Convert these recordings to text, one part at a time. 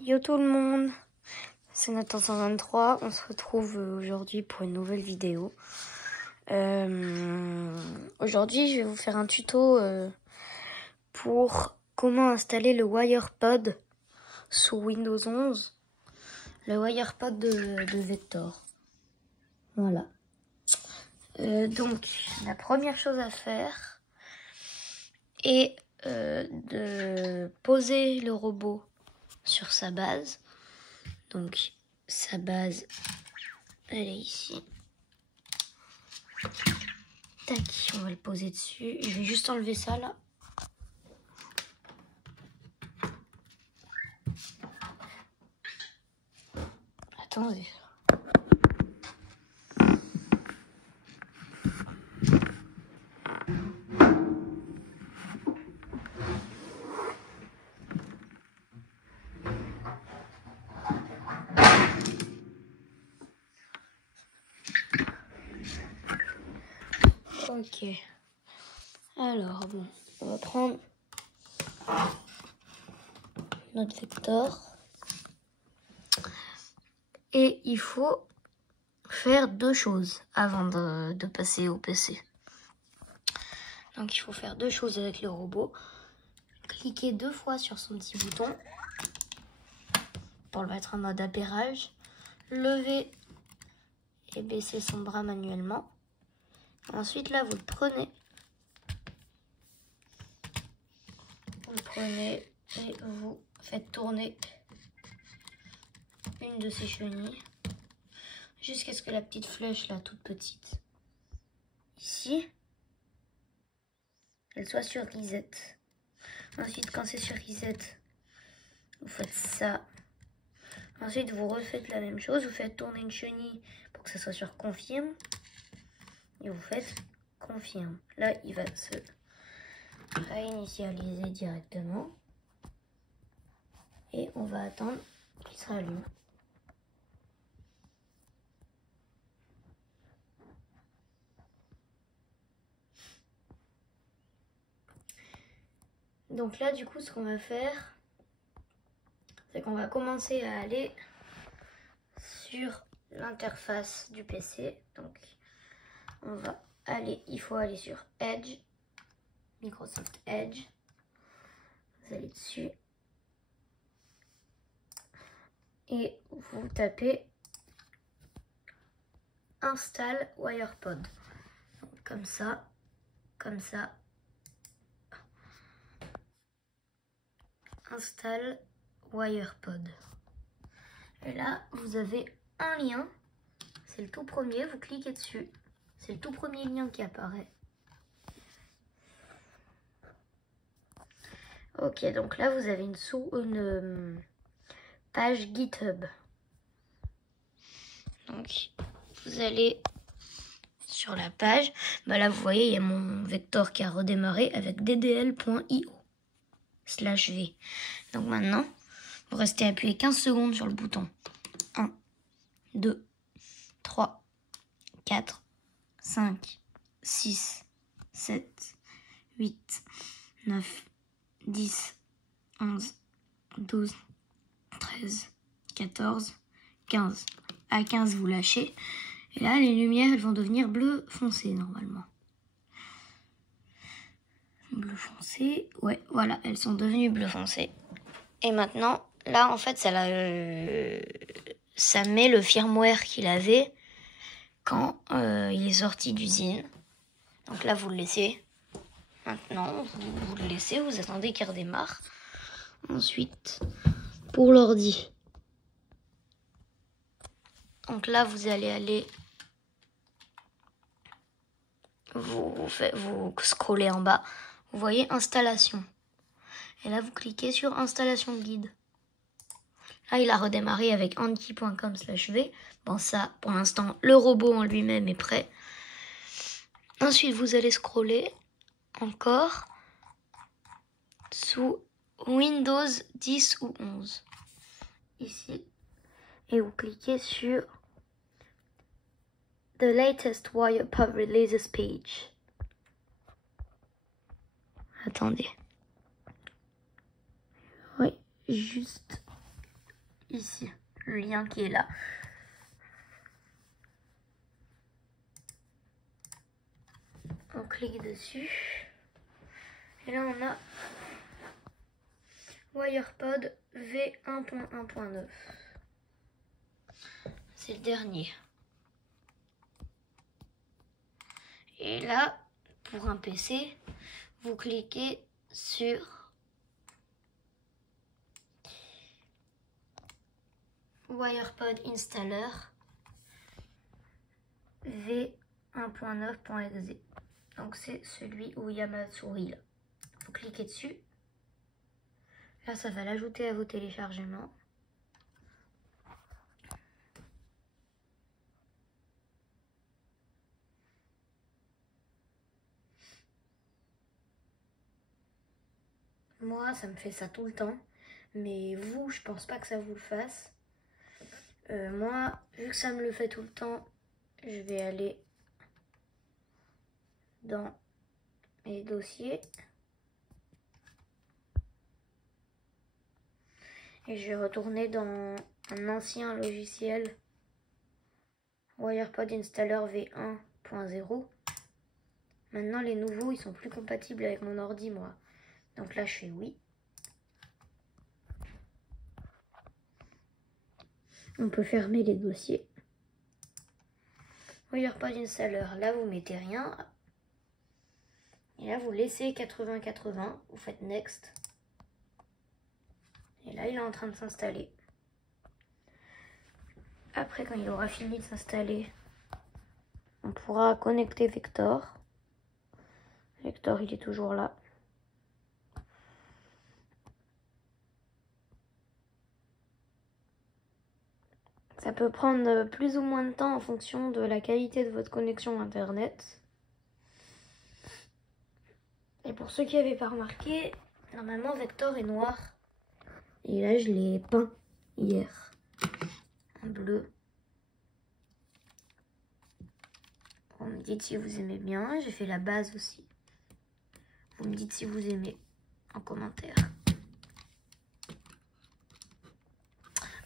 Yo tout le monde, c'est Nathan 123, on se retrouve aujourd'hui pour une nouvelle vidéo. Aujourd'hui je vais vous faire un tuto pour comment installer le WirePod sous Windows 11, le WirePod de Vector. Voilà. Donc la première chose à faire est de poser le robot sur sa base. Donc sa base, elle est ici. Tac, on va le poser dessus. Je vais juste enlever ça là. Attendez. Ok. Alors, bon, on va prendre notre Vector. Et il faut faire deux choses avant de passer au PC. Donc, il faut faire deux choses avec le robot. Cliquer 2 fois sur son petit bouton pour le mettre en mode appairage. Lever et baisser son bras manuellement. Ensuite, là, vous le prenez. Et vous faites tourner une de ces chenilles jusqu'à ce que la petite flèche là, toute petite, ici, elle soit sur reset. Ensuite, quand c'est sur reset, vous faites ça. Ensuite, vous refaites la même chose. Vous faites tourner une chenille pour que ça soit sur confirme. Et vous faites confirme. Là, il va se réinitialiser directement. Et on va attendre qu'il se rallume. Donc là, du coup, ce qu'on va faire, c'est qu'on va commencer à aller sur l'interface du PC. Donc, on va aller, il faut aller sur Edge, Microsoft Edge. Vous allez dessus. Et vous tapez Install WirePod. Donc, comme ça, comme ça. Install WirePod. Et là, vous avez un lien. C'est le tout premier. Vous cliquez dessus. C'est le tout premier lien qui apparaît. Ok, donc là, vous avez une page GitHub. Donc, vous allez sur la page. Bah là, vous voyez, il y a mon Vector qui a redémarré avec ddl.io/v. Donc maintenant, vous restez appuyé 15 secondes sur le bouton. 1, 2, 3, 4, 5, 6, 7, 8, 9, 10, 11, 12, 13, 14, 15. À 15, vous lâchez. Et là, les lumières, elles vont devenir bleu foncé, normalement. Bleu foncé. Ouais, voilà, elles sont devenues bleu foncé. Et maintenant, là, en fait, ça met le firmware qu'il avait quand il est sorti d'usine. Donc là, vous le laissez. Maintenant, vous le laissez, vous attendez qu'il redémarre. Ensuite, pour l'ordi. Donc là, vous allez aller... Vous scrollez en bas. Vous voyez installation. Et là, vous cliquez sur installation guide. Là, il a redémarré avec anki.com/v. Bon, ça, pour l'instant, le robot en lui-même est prêt. Ensuite, vous allez scroller encore sous Windows 10 ou 11. Ici. Et vous cliquez sur The latest WirePod releases page. Attendez. Oui, juste ici le lien qui est là. On clique dessus. Et là, on a WirePod V1.1.9. C'est le dernier. Et là, pour un PC, vous cliquez sur WirePod Installer V1.9.exe. Donc c'est celui où il y a ma souris là. Vous cliquez dessus. Là, ça va l'ajouter à vos téléchargements. Moi, ça me fait ça tout le temps. Mais vous, je pense pas que ça vous le fasse. Moi, vu que ça me le fait tout le temps, je vais aller dans mes dossiers. Et je vais retourner dans un ancien logiciel WirePod Installer V1.0. Maintenant, les nouveaux, ils sont plus compatibles avec mon ordi, moi. Donc là, je fais oui. On peut fermer les dossiers. WirePod Installer, là, vous mettez rien. Et là, vous laissez 80-80. Vous faites Next. Et là, il est en train de s'installer. Après, quand il aura fini de s'installer, on pourra connecter Vector. Vector, il est toujours là. Ça peut prendre plus ou moins de temps en fonction de la qualité de votre connexion Internet. Et pour ceux qui n'avaient pas remarqué, normalement Vector est noir. Et là, je l'ai peint hier en bleu. Vous me dites si vous aimez bien. J'ai fait la base aussi. Vous me dites si vous aimez en commentaire.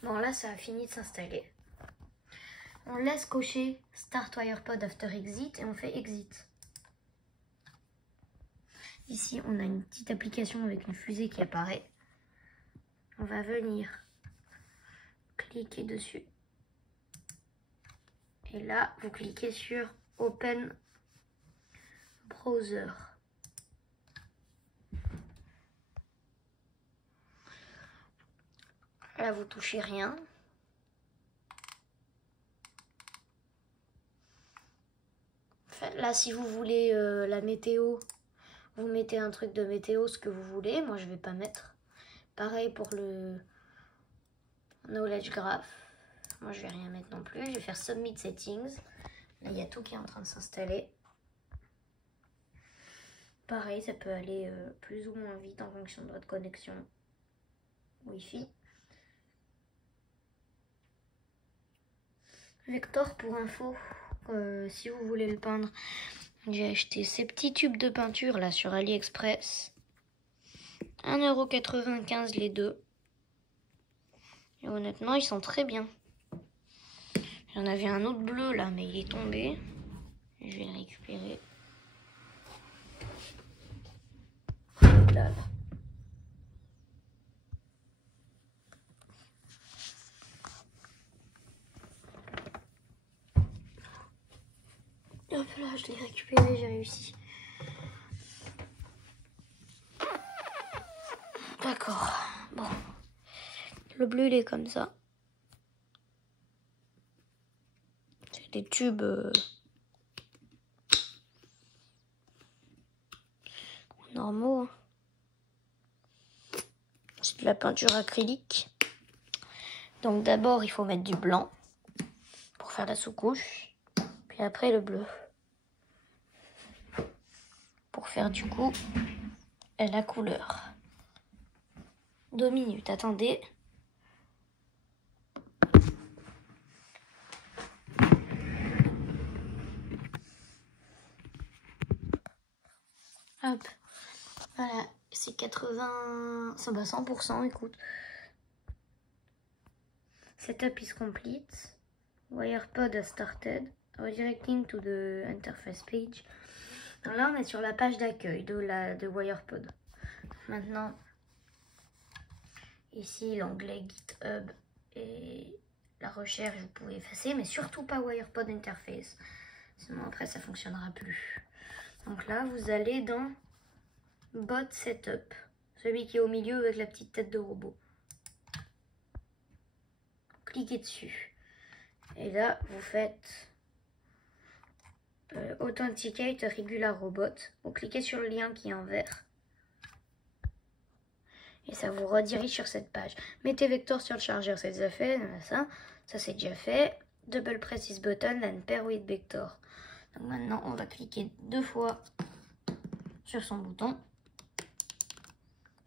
Bon, là, ça a fini de s'installer. On laisse cocher Start WirePod After Exit et on fait Exit. Ici, on a une petite application avec une fusée qui apparaît. On va venir cliquer dessus. Et là, vous cliquez sur Open Browser. Là, vous touchez rien. Enfin, là, si vous voulez la météo, vous mettez un truc de météo, ce que vous voulez. Moi, je vais pas mettre. Pareil pour le Knowledge Graph. Moi, je vais rien mettre non plus. Je vais faire Submit Settings. Là, il y a tout qui est en train de s'installer. Pareil, ça peut aller plus ou moins vite en fonction de votre connexion Wi-Fi. Vector, pour info, si vous voulez le peindre, j'ai acheté ces petits tubes de peinture là sur AliExpress. 1,95 € les deux. Et honnêtement, ils sont très bien. J'en avais un autre bleu là, mais il est tombé. Je vais le récupérer. Là. Hop là, je l'ai récupéré, j'ai réussi. D'accord. Bon. Le bleu, il est comme ça. C'est des tubes normaux. Hein. C'est de la peinture acrylique. Donc d'abord, il faut mettre du blanc pour faire la sous-couche. Puis après, le bleu. Pour faire du coup la couleur. 2 minutes, attendez. Hop. Voilà, c'est 80... Ça va 100%, écoute. Setup is complete. WirePod has started. Redirecting to the interface page. Donc là, on est sur la page d'accueil de WirePod. Maintenant, ici, l'onglet GitHub et la recherche, vous pouvez effacer, mais surtout pas WirePod Interface. Sinon, après, ça ne fonctionnera plus. Donc là, vous allez dans Bot Setup, celui qui est au milieu avec la petite tête de robot. Cliquez dessus. Et là, vous faites Authenticate Regular Robot. Vous cliquez sur le lien qui est en vert. Et ça vous redirige sur cette page. Mettez Vector sur le chargeur, c'est déjà fait. Ça c'est déjà fait. Double press this button and pair with Vector. Donc maintenant, on va cliquer 2 fois sur son bouton.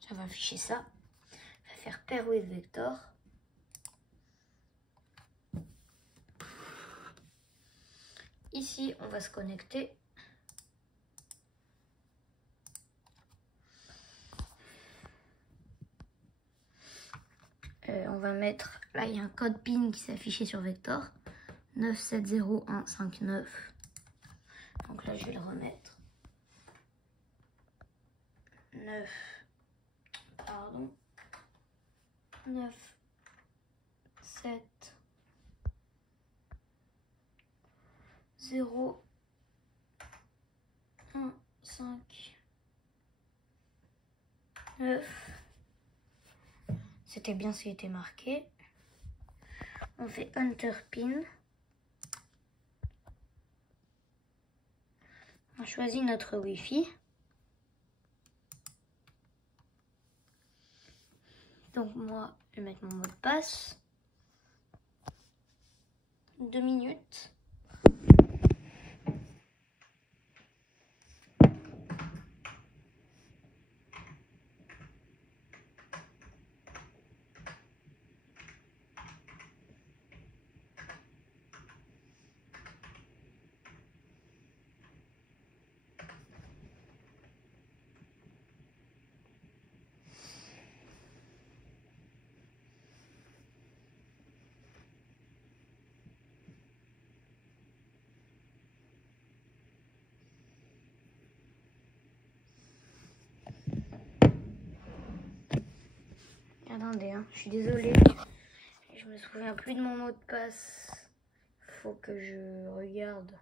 Ça va afficher ça. On va faire pair with Vector. Ici, on va se connecter. On va mettre, là il y a un code PIN qui s'est affiché sur Vector, 970159. Donc là je vais le remettre. 9, 7, 0, 1, 5, 9. C'était bien, c'était marqué. On fait Enter Pin. On choisit notre Wi-Fi. Donc moi, je vais mettre mon mot de passe. 2 minutes. Attendez, hein, je suis désolée. Je me souviens plus de mon mot de passe. Faut que je regarde.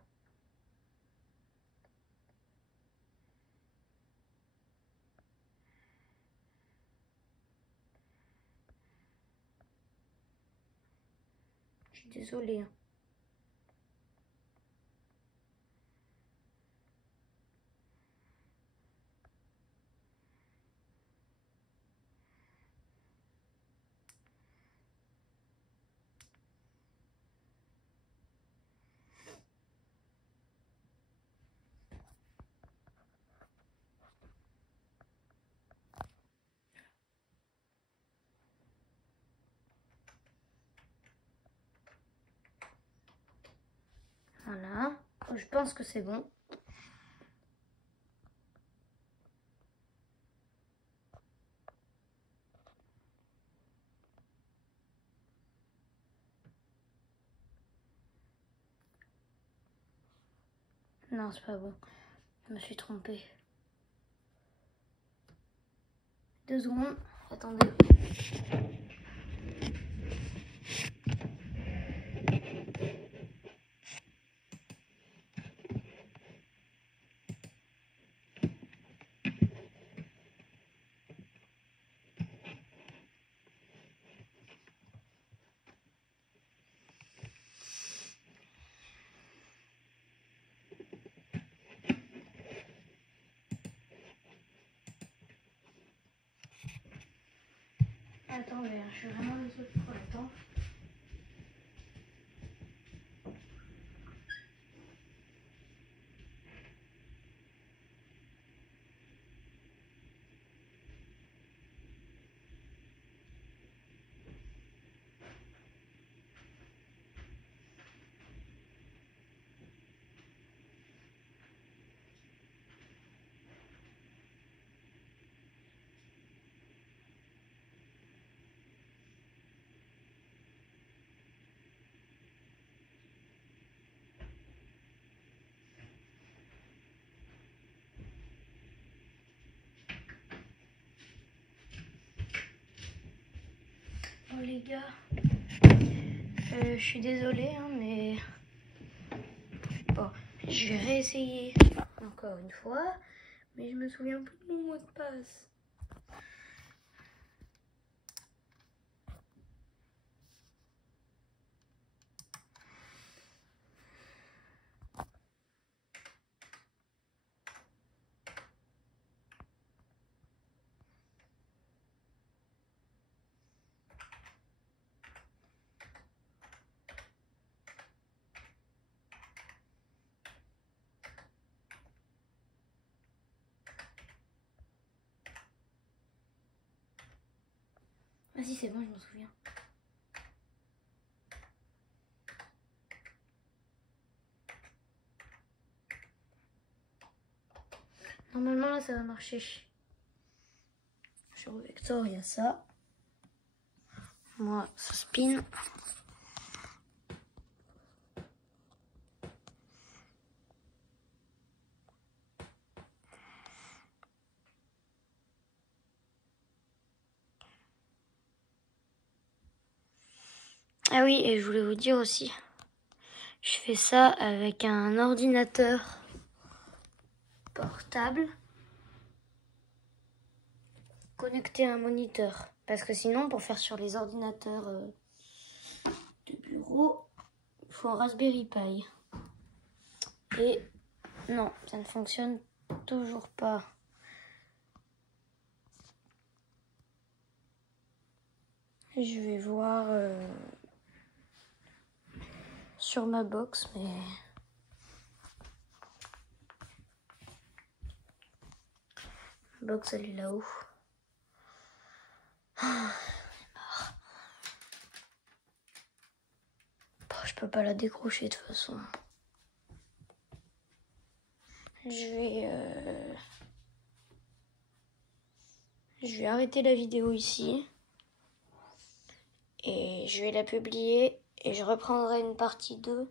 Je suis désolée. Voilà. Je pense que c'est bon. Non, c'est pas bon. Je me suis trompée. 2 secondes. Attendez. Attendez, je suis vraiment désolée pour le temps. les gars, je suis désolée, hein, mais bon, je vais réessayer encore une fois, mais je me souviens plus de mon mot de passe. Ah si, c'est bon, je m'en souviens. Normalement, là, ça va marcher. Sur Vector, il y a ça. Moi, ça spin. Ah oui, et je voulais vous dire aussi, je fais ça avec un ordinateur portable connecté à un moniteur. Parce que sinon, pour faire sur les ordinateurs de bureau, il faut un Raspberry Pi. Et non, ça ne fonctionne toujours pas. Je vais voir sur ma box, mais... La box, elle est là-haut. Je peux pas la décrocher de toute façon. Je vais arrêter la vidéo ici. Et je vais la publier. Et je reprendrai une partie 2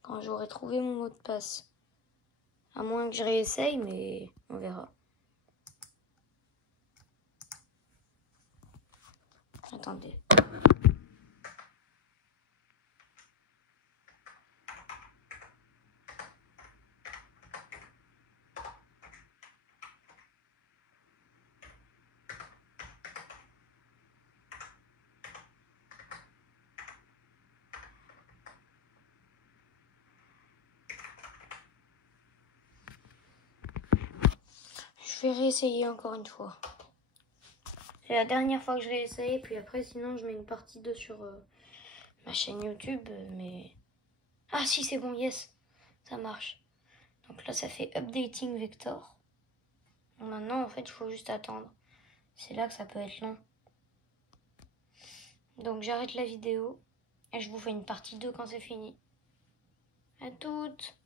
quand j'aurai trouvé mon mot de passe. À moins que je réessaye, mais on verra. Attendez. Je vais réessayer encore une fois. C'est la dernière fois que je réessaye, puis après sinon je mets une partie 2 sur ma chaîne YouTube, mais... Ah si, c'est bon, yes, ça marche. Donc là ça fait Updating Vector. Donc maintenant en fait il faut juste attendre. C'est là que ça peut être long. Donc j'arrête la vidéo et je vous fais une partie 2 quand c'est fini. À toutes!